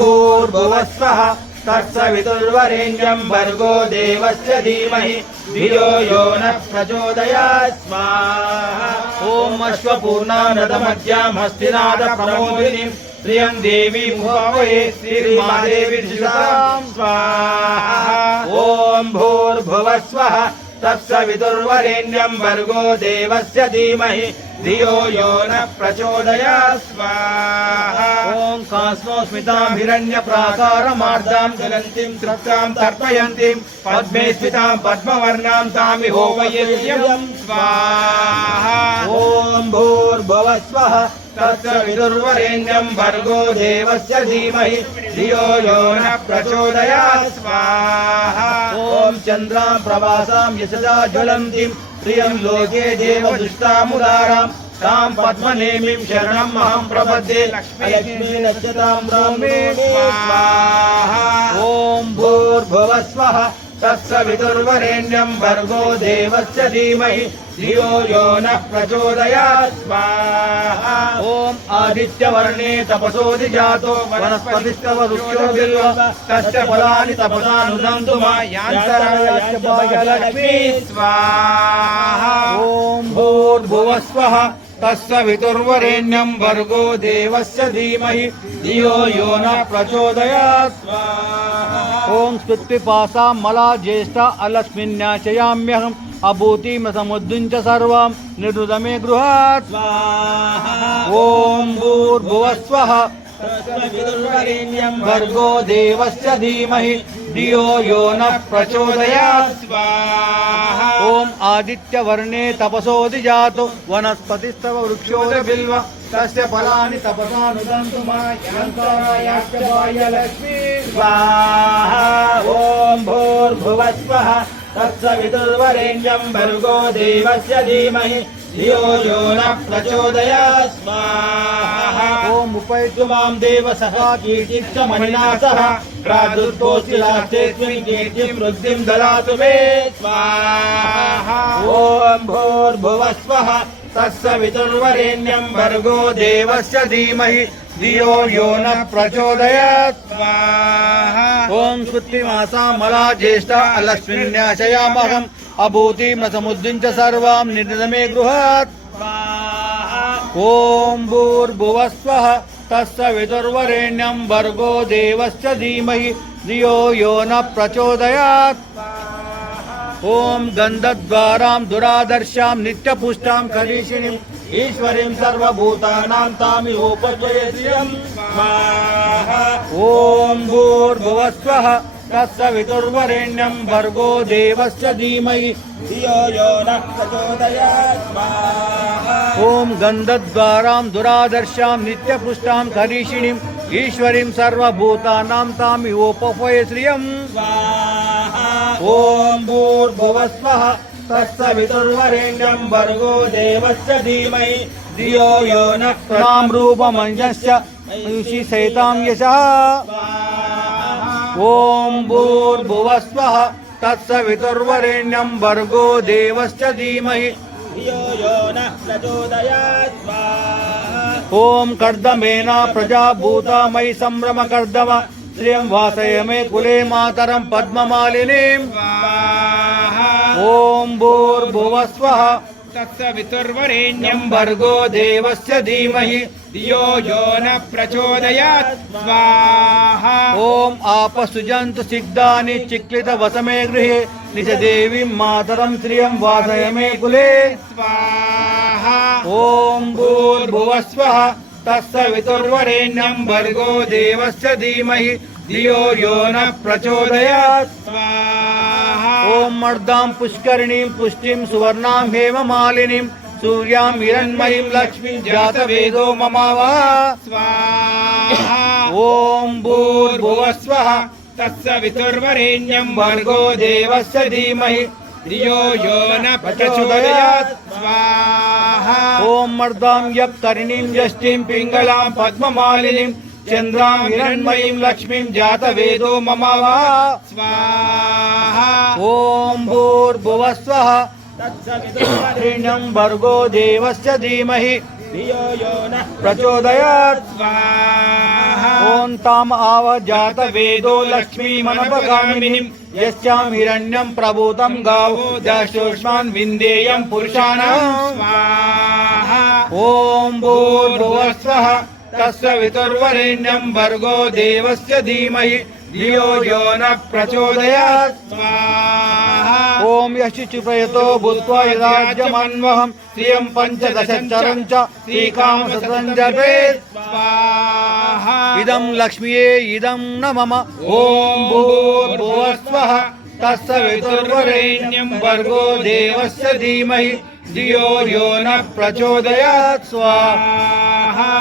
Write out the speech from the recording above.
भूर्भुवस्वः तत्सवितुर्वरेण्यम् भर्गो देवस्य धीमहि धियो यो नः प्रचोदयात् स्वाहा ॐ अश्वपूर्णानदमध्याम् हस्तिनाथप्रमोदिनीम् श्रियम् देवी मुहवये श्रीमादेवी स्वाहा ॐ भूर्भुवस्वः तत्सवितुर्वरेण्यम् भर्गो देवस्य धीमहि धियो यो नः प्रचोदयात् स्वाहा ॐ कास्मोस्मिताम् हिरण्यप्राकारमार्दाम् ज्वलन्तीम् तृप्ताम् तर्पयन्तीम् पद्मे स्मिताम् पद्मवर्णाम् तामिहोपयम् स्वाहा ॐ भूर्भुवस्वः तत्सवितुर्वरेण्यम् भर्गो देवस्य धीमहि धियो यो नः प्रचोदयात् स्वाहा ॐ चन्द्राम् प्रवासाम् यशदा ज्वलन्तीम् प्रियम् लोके देवदुष्टामुदाराम् ताम् पद्मनेमिम् शरणम् अहम् प्रपद्ये लक्ष्मी नश्यताम् ब्रह्मे स्वाहा ॐ भूर्भुवस्वः तत्सवितुर्वरेण्यम् भर्गो देवस्य धीमहि धियो यो नः प्रचोदयात् स्वाहा ॐ आदित्यवर्णे तपसोऽधि जातो वनस्पतिस्तव वृक्षो बिल्व तस्य फलानि तपसानुदन्तु मा यान्तरायलक्ष्मी स्वाहा ॐ भूर्भुवस्वः तत्सवितुर्वरेण्यम् भर्गो देवस्य धीमहि धियो यो नः प्रचोदयात् स्वाहा ఓం స్పిత్పిపాసా మలా జ్యేష్ఠ అలస్మిన్ న్యాచయామ్యహం. అభూతిమ సముద్దుంచ సర్వం నిరుదమే గృహాత్. ఓం భూర్భువస్వ. భర్గో దేవస్య ధీమహి. धियो यो न प्रचोदया स्वाहा। ओम आदित्य वर्णे तपसो ॐ वनस्पति स्तव वृक्षो वृक्षोदबिल्व तस्य फलानि तपसा नुदन्तु मायान्तरायाश्च स्वाहा। ओम भूर्भुवः स्वः तत्सवितुर्वरेण्यम् भर्गो देवस्य धीमहि धियो यो नः प्रचोदयात् स्वाहा ॐ उपैतु मां देव सह कीर्तिश्च मणिना सह प्रादुर्भोषिलास्तेऽस्मिन् कीर्तिं वृद्धिं ददातु मे स्वाहा ॐ भूर्भुवस्वः तत्सवितुर्वरेण्यम् भर्गो देवस्य धीमहि धियो यो नः प्रचोदयात् ॐ श्रुतिमासा मला ज्येष्ठा अलस्मिन्याशयामहम् अभूतिं न समुद्दिं च सर्वां निर्निद मे गृहात् ॐ भूर्भुवस्वः तत्सवितुर्वरेण्यम् भर्गो देवस्य धीमहि धियो यो नः प्रचोदयात्। ॐ गन्धद्वारां दुरादर्शां नित्यपुष्टां करीषिणीम् ईश्वरीं सर्वभूतानां ॐ भूर्भुवस्वः तत्सवितुर्वरेण्यम् भर्गो देवस्य धीमहि धियो यो नः प्रचोदयात् स्वाहा ॐ गन्धद्वारां दुरादर्शां नित्यपुष्टां करीषिणीम् ईश्वरीं सर्वभूतानां तामिहोपफय श्रियम् स्वाहा ॐ भूर्भुवस्वः तत्सवितुर्वरेण्यम् भर्गो देवस्य धीमहि धियो यो नः प्रणां रूपमञ्जस्य सहितां यशः ॐ भूर्भुवस्वः तत्सवितुर्वरेण्यम् भर्गो देवस्य धीमहि धियो यो नः प्रचोदयात् स्वाहा ॐ कर्दमेना प्रजा भूता मयि सम्भ्रम कर्दम श्रियं वासय मे कुले मातरं पद्ममालिनीम् ॐ भूर्भुवस्वः तत्सवितुर्वरेण्यम् भर्गो देवस्य धीमहि। धियो यो न प्रचोदयात्। स्वाहा। ॐ आपसुजन्तु सिग्धानि चिक्लित वसमे गृहे। निज देवीं मातरं श्रियं वासय मे कुले। स्वाहा। ॐ भूर्भुवस्वः। तत्सवितुर्वरेण्यं भर्गो देवस्य धीमहि। धियो यो न प्रचोदयात्। स्वाहा। ओम मर्दाम पुष्करणीम पुष्टि सुवर्ण हेम मालिनीम सूर्याम हिरणमयी लक्ष्मी जात वेदो मम स्वाहा। ओम भूर्भुवस्व तत्सवितुर्वरेण्यम भर्गो देवस्य धीमहि धियो यो ओम मर्दा यप करणीम जष्टिम पिंगलाम पद्ममालिनीम चंद्राम लक्ष्मी जात वेदो मम ममावा। स्वाहा। ఓం భూర్భువస్వ. తత్సవితుర్వరిణ్యం భర్గో దేవస్య ధీమహి. ధియో యో నః ప్రచోదయాత్. ఓం తామ్ ఆవ జాత వేదో లక్ష్మీమనపగామినిం. యస్యాం హిరణ్యం ప్రభూతం గావో. దశోష్మాన్ విందేయం పురుషాణం. ఓం భూర్భువస్వ. తస్వితుర్వరిణ్యం భర్గో దేవస్య ధీమహి. धियो यो न प्रचोदयात्। ॐ यश्चिप्रयतो भूत्वा यदाज्यमन्वहं श्रियं पञ्चदशचरं च इदं लक्ष्म्ये इदं न मम। ॐ भूर्भुवस्वः। तत्सवितुर्वरेण्यं वर्गो देवस्य धीमहि। यो न प्रचोदयात्। स्वाहा।